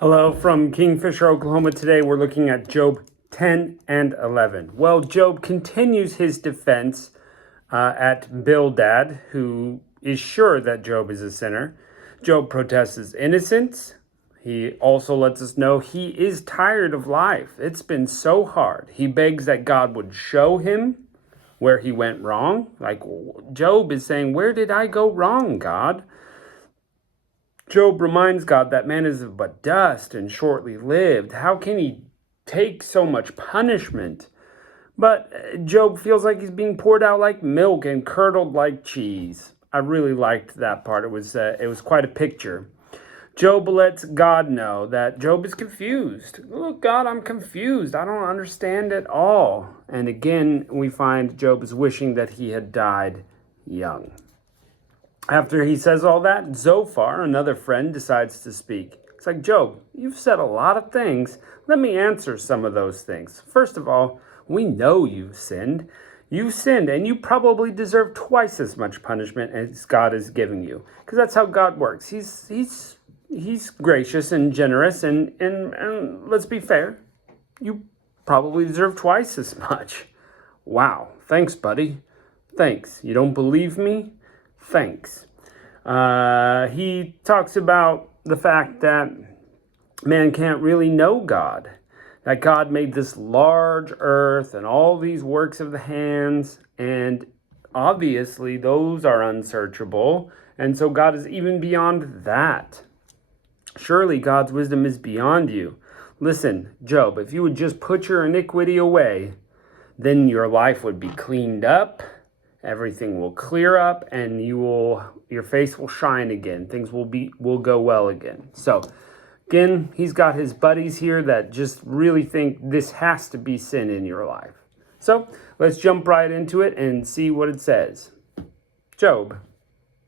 Hello from Kingfisher, Oklahoma. Today we're looking at Job 10 and 11. Well, Job continues his defense at Bildad, who is sure that Job is a sinner. Job protests his innocence. He also lets us know he is tired of life. It's been so hard. He begs that God would show him where he went wrong. Like Job is saying, where did I go wrong, God? Job reminds God that man is but dust and shortly lived. How can he take so much punishment? But Job feels like he's being poured out like milk and curdled like cheese. I really liked that part. It was quite a picture. Job lets God know that Job is confused. Look, God, I'm confused. I don't understand at all. And again, we find Job is wishing that he had died young. After he says all that, Zophar, another friend, decides to speak. It's like, Job, you've said a lot of things. Let me answer some of those things. First of all, we know you've sinned. You've sinned, and you probably deserve twice as much punishment as God is giving you. Because that's how God works. He's gracious and generous, and let's be fair, you probably deserve twice as much. Wow. Thanks, buddy. Thanks. You don't believe me? Thanks. He talks about the fact that man can't really know God, that God made this large earth and all these works of the hands, and obviously those are unsearchable, and so God is even beyond that. Surely God's wisdom is beyond you. Listen, Job, if you would just put your iniquity away, then your life would be cleaned up. Everything will clear up, and your face will shine again. Things will go well again. So, again, he's got his buddies here that just really think this has to be sin in your life. So, let's jump right into it and see what it says. Job,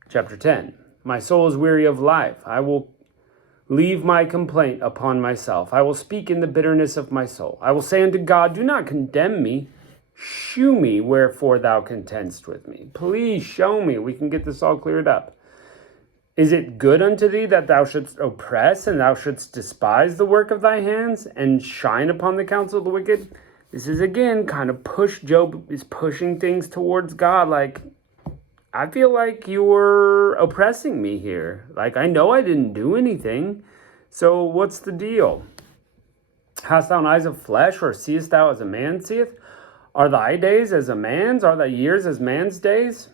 chapter 10. My soul is weary of life. I will leave my complaint upon myself. I will speak in the bitterness of my soul. I will say unto God, do not condemn me. Shew me wherefore thou contendest with me. Please show me. We can get this all cleared up. Is it good unto thee that thou shouldst oppress and thou shouldst despise the work of thy hands and shine upon the counsel of the wicked? This is again kind of Job is pushing things towards God. Like, I feel like you're oppressing me here. Like, I know I didn't do anything. So what's the deal? Hast thou eyes of flesh, or seest thou as a man seeth? Are thy days as a man's? Are thy years as man's days?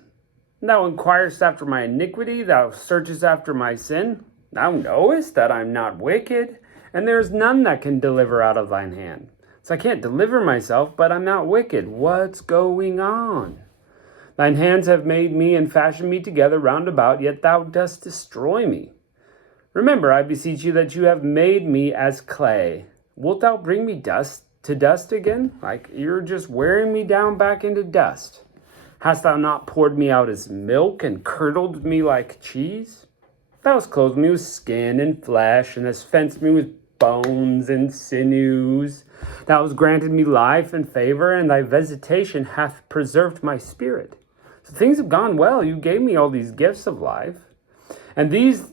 Thou inquirest after my iniquity, thou searchest after my sin. Thou knowest that I am not wicked, and there is none that can deliver out of thine hand. So I can't deliver myself, but I'm not wicked. What's going on? Thine hands have made me and fashioned me together round about, yet thou dost destroy me. Remember, I beseech you, that you have made me as clay. Wilt thou bring me dust to dust again? Like, you're just wearing me down back into dust. Hast thou not poured me out as milk and curdled me like cheese? Thou hast clothed me with skin and flesh, and hast fenced me with bones and sinews. Thou hast granted me life and favor, and thy visitation hath preserved my spirit. So things have gone well. You gave me all these gifts of life, and these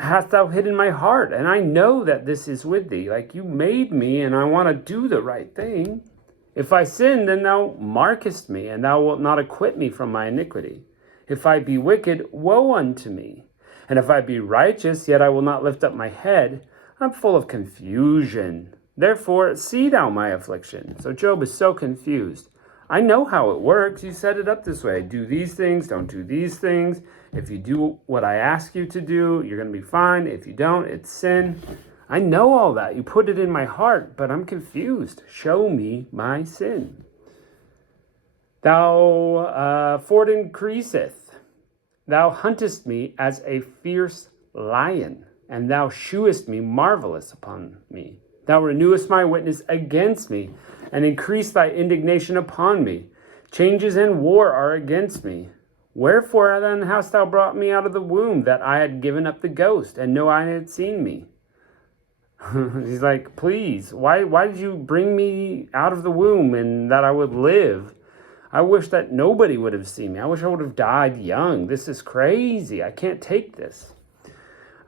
hast thou hid in my heart, and I know that this is with thee. Like, you made me, and I want to do the right thing. If I sin, then thou markest me, and thou wilt not acquit me from my iniquity. If I be wicked, woe unto me. And if I be righteous, yet I will not lift up my head. I'm full of confusion. Therefore, see thou my affliction. So Job is so confused. I know how it works. You set it up this way. Do these things, don't do these things. If you do what I ask you to do, you're going to be fine. If you don't, it's sin. I know all that. You put it in my heart, but I'm confused. Show me my sin. Thou fort increaseth. Thou huntest me as a fierce lion, and thou shewest me marvelous upon me. Thou renewest my witness against me, and increase thy indignation upon me. Changes and war are against me. Wherefore then hast thou brought me out of the womb, that I had given up the ghost, and no eye had seen me? He's like, please, why did you bring me out of the womb and that I would live? I wish that nobody would have seen me. I wish I would have died young. This is crazy. I can't take this.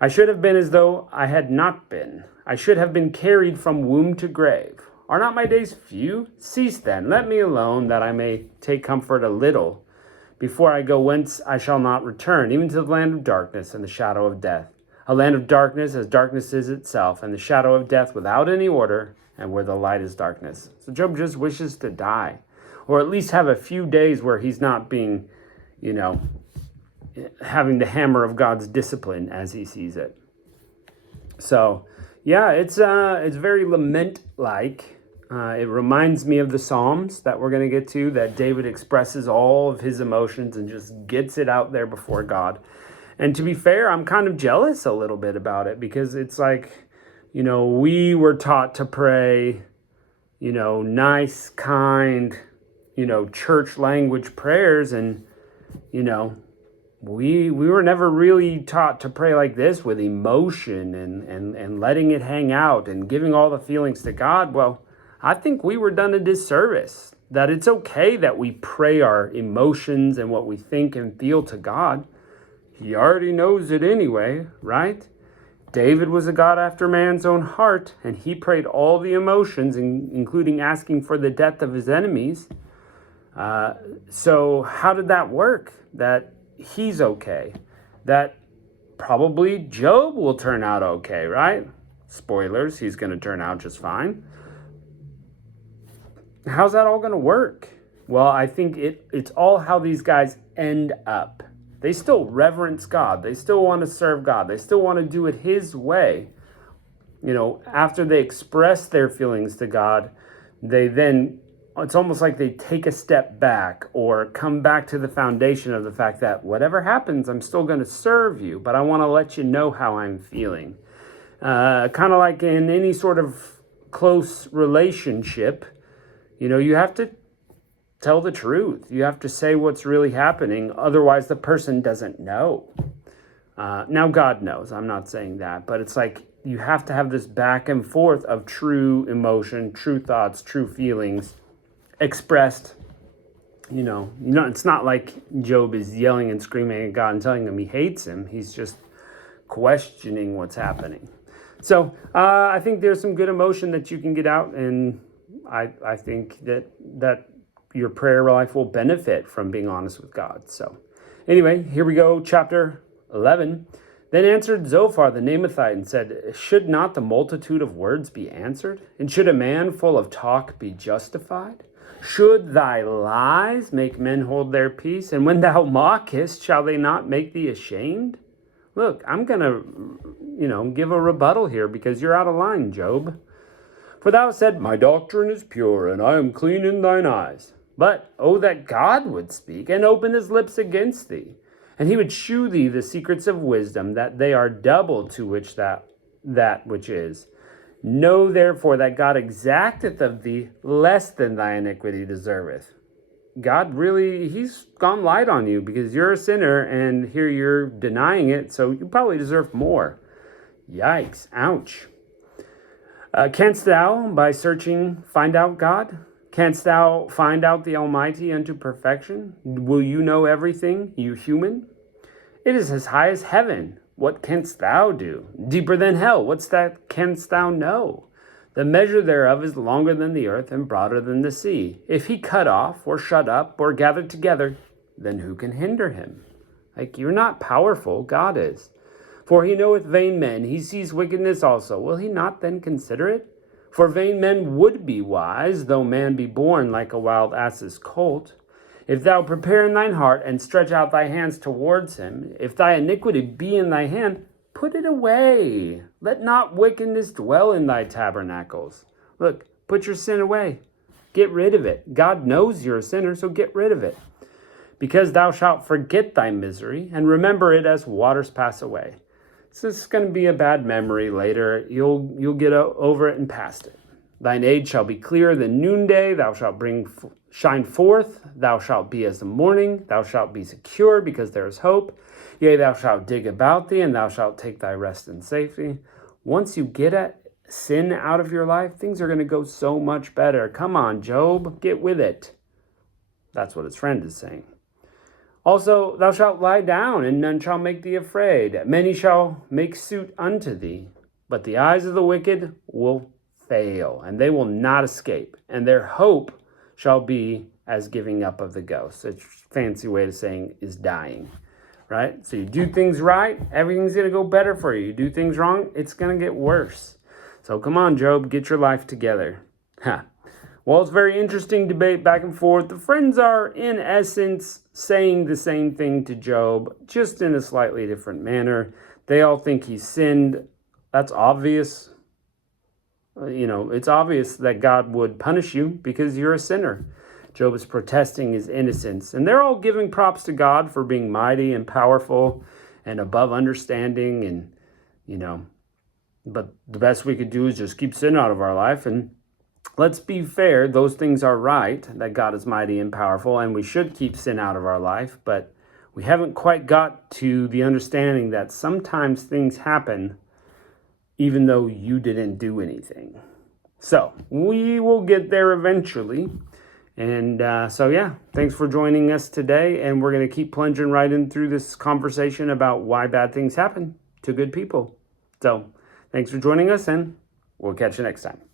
I should have been as though I had not been. I should have been carried from womb to grave. Are not my days few? Cease then, let me alone, that I may take comfort a little, before I go whence I shall not return, even to the land of darkness and the shadow of death. A land of darkness as darkness is itself, and the shadow of death without any order, and where the light is darkness. So Job just wishes to die, or at least have a few days where he's not being, having the hammer of God's discipline as he sees it. So, yeah, it's very lament-like. It reminds me of the Psalms that we're going to get to, that David expresses all of his emotions and just gets it out there before God. And to be fair, I'm kind of jealous a little bit about it, because it's like, we were taught to pray, nice, kind, church language prayers. And, we were never really taught to pray like this, with emotion and letting it hang out and giving all the feelings to God. Well, I think we were done a disservice, that it's okay that we pray our emotions and what we think and feel to God. He already knows it anyway, right? David was a God after man's own heart, and he prayed all the emotions, including asking for the death of his enemies. So how did that work? That he's okay. That probably Job will turn out okay, right? Spoilers, he's going to turn out just fine. How's that all going to work? Well, I think it's all how these guys end up. They still reverence God. They still want to serve God. They still want to do it his way. After they express their feelings to God, it's almost like they take a step back or come back to the foundation of the fact that whatever happens, I'm still going to serve you, but I want to let you know how I'm feeling. Kind of like in any sort of close relationship, you have to tell the truth. You have to say what's really happening. Otherwise, the person doesn't know. Now, God knows. I'm not saying that. But it's like you have to have this back and forth of true emotion, true thoughts, true feelings expressed. It's not like Job is yelling and screaming at God and telling him he hates him. He's just questioning what's happening. So I think there's some good emotion that you can get out, and I think that your prayer life will benefit from being honest with God. So anyway, here we go, chapter 11. Then answered Zophar the Naamathite and said, should not the multitude of words be answered? And should a man full of talk be justified? Should thy lies make men hold their peace? And when thou mockest, shall they not make thee ashamed? Look, I'm going to, give a rebuttal here, because you're out of line, Job. For thou said, my doctrine is pure, and I am clean in thine eyes. But, oh, that God would speak, and open his lips against thee, and he would shew thee the secrets of wisdom, that they are double to which that which is. Know therefore that God exacteth of thee less than thy iniquity deserveth. God really, he's gone light on you, because you're a sinner, and here you're denying it, so you probably deserve more. Yikes, ouch. Canst thou, by searching, find out God? Canst thou find out the Almighty unto perfection? Will you know everything, you human? It is as high as heaven. What canst thou do? Deeper than hell. What's that canst thou know? The measure thereof is longer than the earth and broader than the sea. If he cut off, or shut up, or gather together, then who can hinder him? Like, you're not powerful, God is. For he knoweth vain men, he sees wickedness also. Will he not then consider it? For vain men would be wise, though man be born like a wild ass's colt. If thou prepare in thine heart, and stretch out thy hands towards him, if thy iniquity be in thy hand, put it away. Let not wickedness dwell in thy tabernacles. Look, put your sin away. Get rid of it. God knows you're a sinner, so get rid of it. Because thou shalt forget thy misery, and remember it as waters pass away. So this is going to be a bad memory later. You'll get over it and past it. Thine age shall be clearer than noonday. Thou shalt shine forth. Thou shalt be as the morning. Thou shalt be secure, because there is hope. Yea, thou shalt dig about thee, and thou shalt take thy rest in safety. Once you get sin out of your life, things are going to go so much better. Come on, Job, get with it. That's what his friend is saying. Also, thou shalt lie down, and none shall make thee afraid. Many shall make suit unto thee, but the eyes of the wicked will fail, and they will not escape, and their hope shall be as giving up of the ghost. It's a fancy way of saying is dying, right? So you do things right, everything's going to go better for you. You do things wrong, it's going to get worse. So come on, Job, get your life together. Well, it's a very interesting debate back and forth. The friends are, in essence, saying the same thing to Job, just in a slightly different manner. They all think he's sinned. That's obvious. It's obvious that God would punish you because you're a sinner. Job is protesting his innocence. And they're all giving props to God for being mighty and powerful and above understanding. And, but the best we could do is just keep sin out of our life. And let's be fair, those things are right, that God is mighty and powerful, and we should keep sin out of our life, but we haven't quite got to the understanding that sometimes things happen even though you didn't do anything. So, we will get there eventually. And thanks for joining us today, and we're going to keep plunging right in through this conversation about why bad things happen to good people. So, thanks for joining us, and we'll catch you next time.